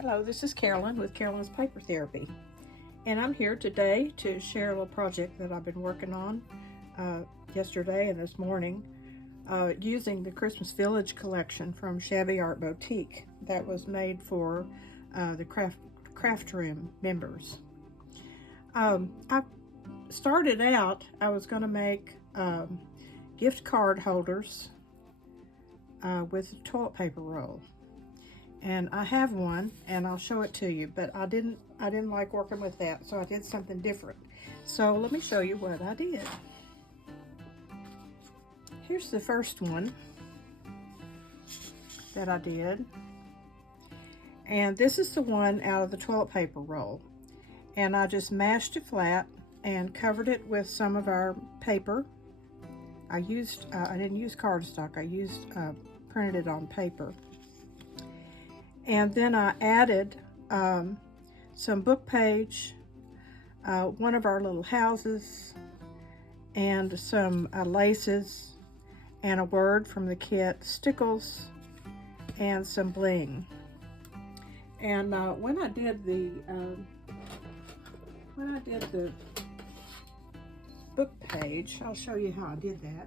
Hello, this is Carolyn with Carolyn's Paper Therapy, and I'm here today to share a little project that I've been working on yesterday and this morning using the Christmas Village collection from Shabby Art Boutique that was made for the craft room members. I started out, I was going to make gift card holders with toilet paper roll. And I have one, and I'll show it to you, but I didn't like working with that, so I did something different. So let me show you what I did. Here's the first one that I did, and this is the one out of the toilet paper roll, and I just mashed it flat and covered it with some of our paper. I didn't use cardstock, I used printed it on paper. And then I added some book page, one of our little houses, and some laces, and a word from the kit, stickles, and some bling. And when I did the book page, I'll show you how I did that.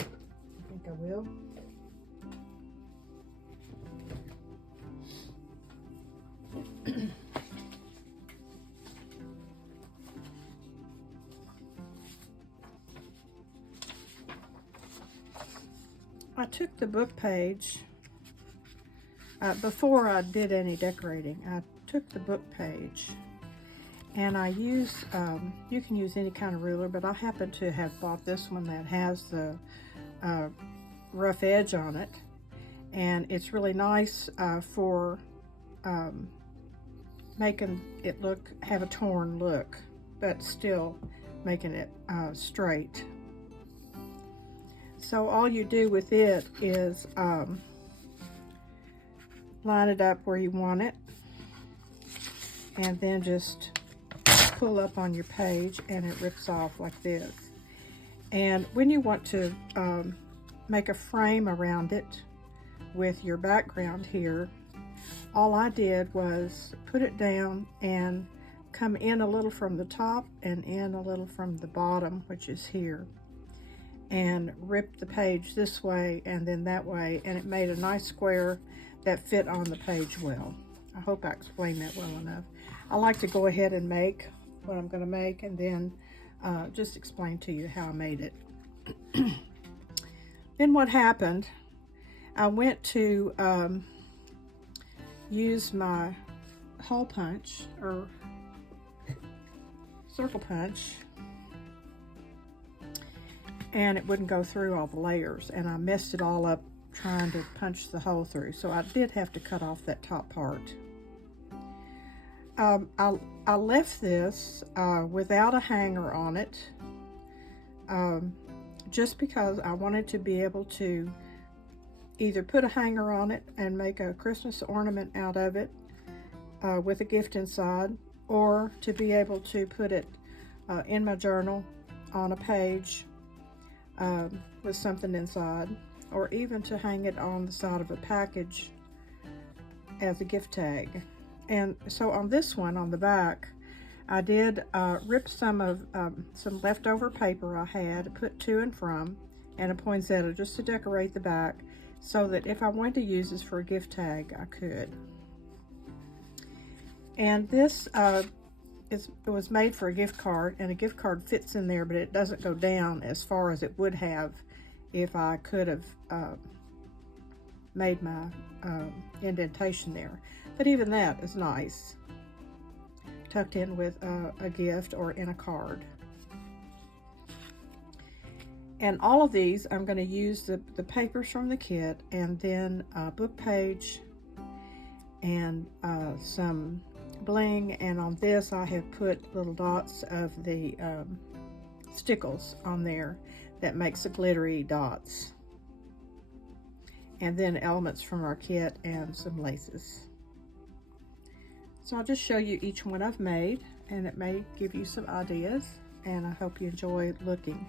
I think I will. I took the book page, before I did any decorating, I took the book page and I used, you can use any kind of ruler, but I happen to have bought this one that has the rough edge on it, and it's really nice for making it have a torn look, but still making it straight. So all you do with it is line it up where you want it, and then just pull up on your page and it rips off like this. And when you want to make a frame around it with your background here, all I did was put it down and come in a little from the top and in a little from the bottom, which is here, and rip the page this way and then that way, and it made a nice square that fit on the page well. I hope I explained that well enough. I like to go ahead and make what I'm going to make and then just explain to you how I made it. Then what happened, I went to use my hole punch or circle punch, and it wouldn't go through all the layers, and I messed it all up trying to punch the hole through, so I did have to cut off that top part. I left this without a hanger on it, just because I wanted to be able to either put a hanger on it and make a Christmas ornament out of it with a gift inside, or to be able to put it in my journal on a page with something inside, or even to hang it on the side of a package as a gift tag. And so on this one, on the back, I did rip some of some leftover paper I had, put to and from, and a poinsettia just to decorate the back, so that if I wanted to use this for a gift tag, I could. And this it was made for a gift card, and a gift card fits in there, but it doesn't go down as far as it would have if I could have made my indentation there. But even that is nice, tucked in with a gift or in a card. And all of these, I'm going to use the papers from the kit, and then a book page, and some bling. And on this, I have put little dots of the stickles on there that makes the glittery dots. And then elements from our kit and some laces. So I'll just show you each one I've made, and it may give you some ideas, and I hope you enjoy looking.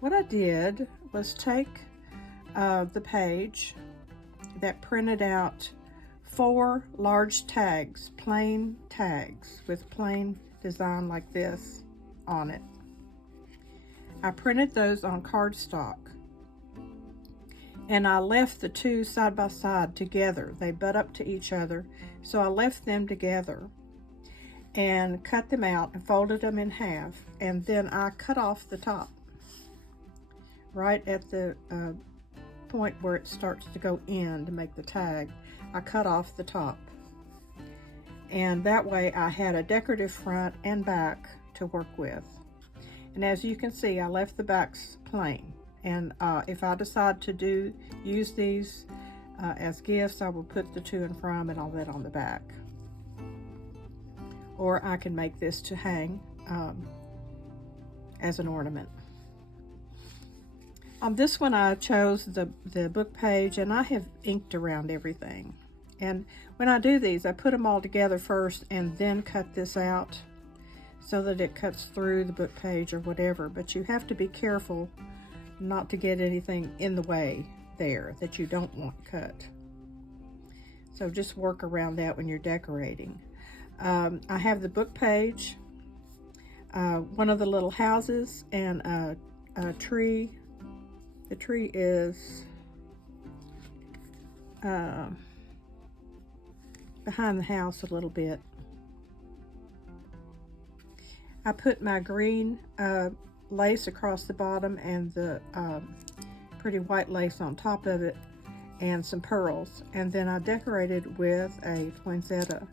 What I did was take the page that printed out 4 large tags, plain tags with plain design like this on it. I printed those on cardstock, and I left the two side by side together. They butt up to each other, so I left them together and cut them out and folded them in half, and then I cut off the top right at the point where it starts to go in to make the tag. I cut off the top, and that way I had a decorative front and back to work with. And as you can see, I left the backs plain, and if I decide to use these as gifts, I will put the to and from and all that on the back, or I can make this to hang as an ornament. On this one, I chose the book page, and I have inked around everything. And when I do these, I put them all together first and then cut this out so that it cuts through the book page or whatever. But you have to be careful not to get anything in the way there that you don't want cut. So just work around that when you're decorating. I have the book page, one of the little houses, and a tree. The tree is behind the house a little bit. I put my green lace across the bottom and the pretty white lace on top of it and some pearls, and then I decorated with a poinsettia.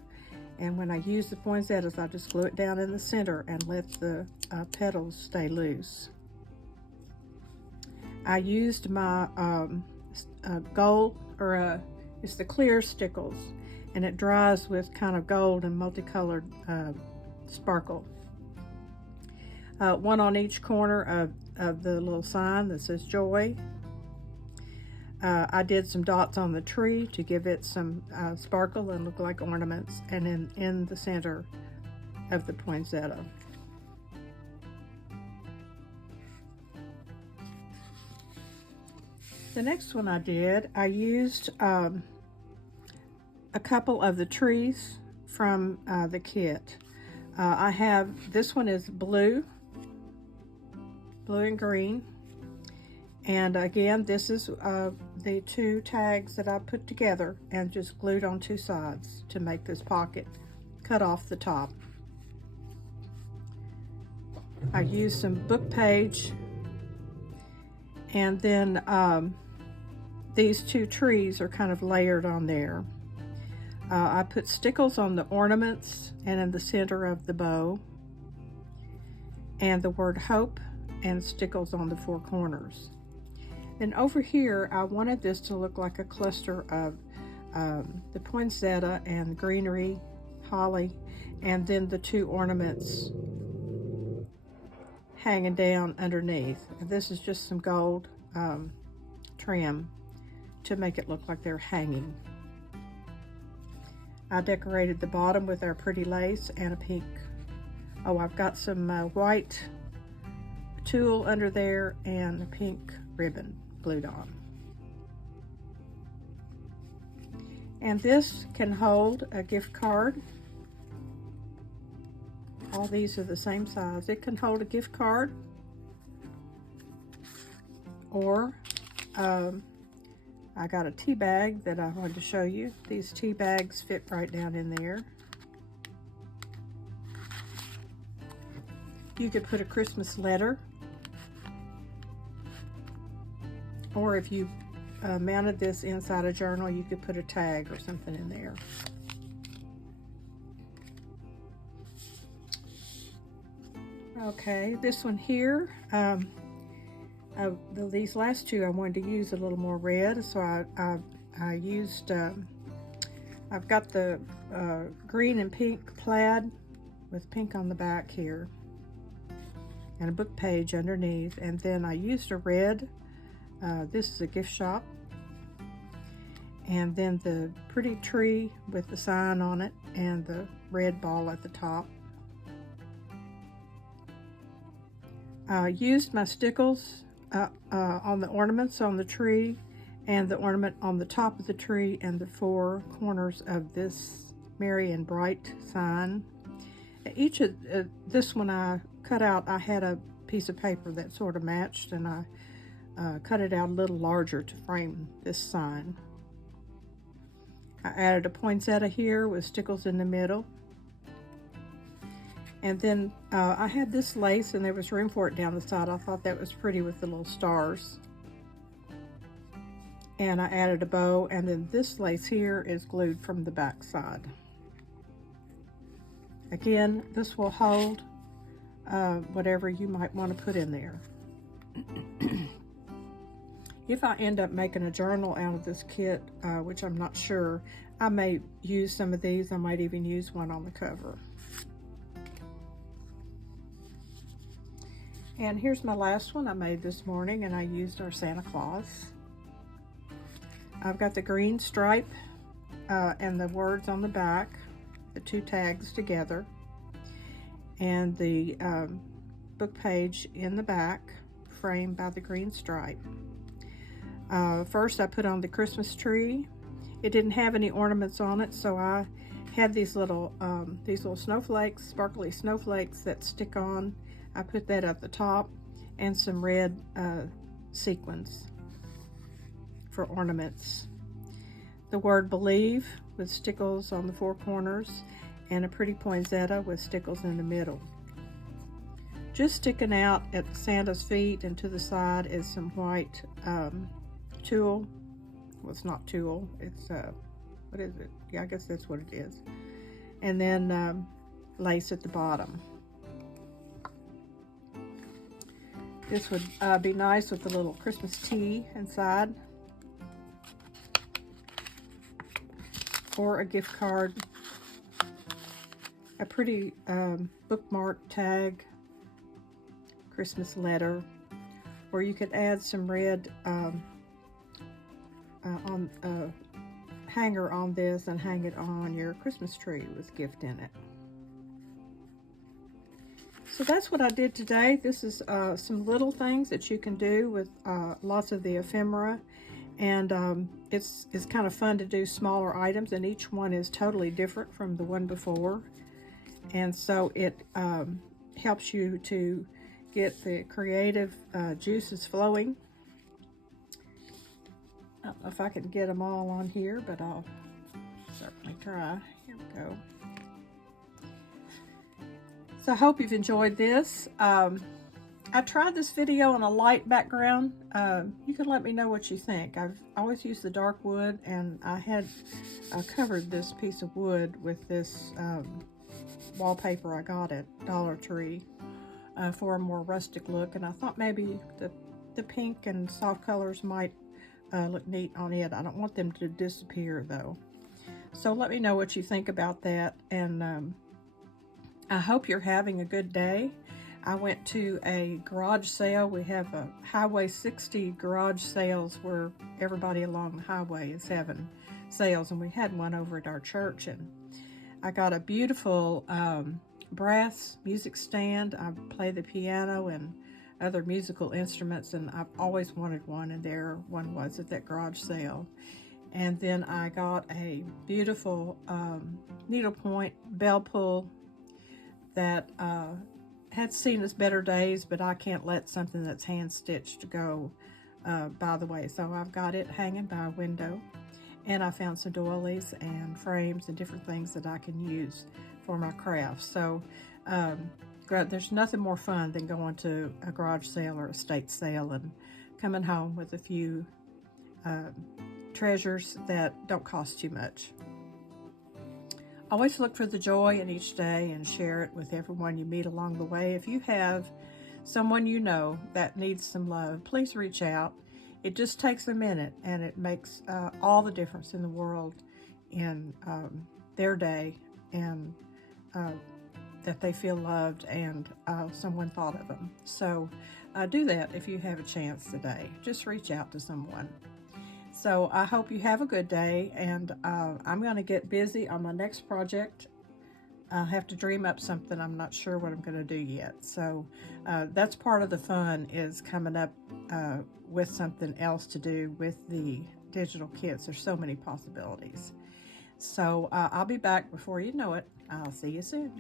And when I use the poinsettias, I just glue it down in the center and let the petals stay loose. I used my gold, or it's the clear stickles, and it dries with kind of gold and multicolored sparkle. One on each corner of the little sign that says joy. I did some dots on the tree to give it some sparkle and look like ornaments, and then in the center of the poinsettia. The next one I used a couple of the trees from the kit. I have, this one is blue and green. And again, this is the 2 tags that I put together and just glued on 2 sides to make this pocket. Cut off the top. I used some book page, and then these 2 trees are kind of layered on there. I put stickles on the ornaments and in the center of the bow, and the word hope and stickles on the 4 corners. Then over here, I wanted this to look like a cluster of the poinsettia and greenery, holly, and then the 2 ornaments hanging down underneath. And this is just some gold trim to make it look like they're hanging. I decorated the bottom with our pretty lace and a pink. Oh, I've got some white tulle under there and a pink ribbon glued on. And this can hold a gift card. All these are the same size. It can hold a gift card, or I got a tea bag that I wanted to show you. These tea bags fit right down in there. You could put a Christmas letter, or if you mounted this inside a journal, you could put a tag or something in there. Okay, this one here, these last 2 I wanted to use a little more red, so I used, I've got the green and pink plaid with pink on the back here, and a book page underneath, and then I used a red. This is a gift shop, and then the pretty tree with the sign on it and the red ball at the top. Used my stickles on the ornaments on the tree and the ornament on the top of the tree and the four corners of this merry and bright sign. Each of this one I cut out, I had a piece of paper that sort of matched, and I cut it out a little larger to frame this sign. I added a poinsettia here with stickles in the middle. And then I had this lace, and there was room for it down the side. I thought that was pretty with the little stars. And I added a bow, and then this lace here is glued from the back side. Again, this will hold whatever you might want to put in there. If I end up making a journal out of this kit, which I'm not sure, I may use some of these. I might even use one on the cover. And here's my last one I made this morning, and I used our Santa Claus. I've got the green stripe and the words on the back, the two tags together, and the book page in the back, framed by the green stripe. First I put on the Christmas tree. It didn't have any ornaments on it, so I had these little snowflakes, sparkly snowflakes that stick on. I put that at the top, and some red sequins for ornaments. The word believe with stickles on the four corners, and a pretty poinsettia with stickles in the middle. Just sticking out at Santa's feet and to the side is some white tulle. Well, it's not tulle, it's what is it? Yeah, I guess that's what it is. And then lace at the bottom. This would be nice with a little Christmas tea inside, or a gift card, a pretty bookmark tag, Christmas letter, or you could add some red on hanger on this and hang it on your Christmas tree with gift in it. So that's what I did today. This is some little things that you can do with lots of the ephemera, and it's kind of fun to do smaller items, and each one is totally different from the one before, and so it helps you to get the creative juices flowing. I don't know if I can get them all on here, but I'll certainly try. Here we go. So I hope you've enjoyed this. I tried this video on a light background. You can let me know what you think. I've always used the dark wood, and I had covered this piece of wood with this wallpaper I got at Dollar Tree for a more rustic look, and I thought maybe the pink and soft colors might look neat on it. I don't want them to disappear though. So let me know what you think about that, and I hope you're having a good day. I went to a garage sale. We have a Highway 60 garage sales where everybody along the highway is having sales, and we had one over at our church, and I got a beautiful brass music stand. I play the piano and other musical instruments, and I've always wanted one, and there one was at that garage sale. And then I got a beautiful needlepoint bell pull that had seen its better days, but I can't let something that's hand-stitched go by the way. So I've got it hanging by a window, and I found some doilies and frames and different things that I can use for my crafts. So there's nothing more fun than going to a garage sale or estate sale and coming home with a few treasures that don't cost too much. Always look for the joy in each day and share it with everyone you meet along the way. If you have someone you know that needs some love, please reach out. It just takes a minute, and it makes all the difference in the world in their day, and that they feel loved and someone thought of them. So do that if you have a chance today. Just reach out to someone. So I hope you have a good day, and I'm going to get busy on my next project I'll have to dream up something. I'm not sure what I'm going to do yet. So that's part of the fun, is coming up with something else to do with the digital kits. There's so many possibilities. So I'll be back before you know it. I'll see you soon.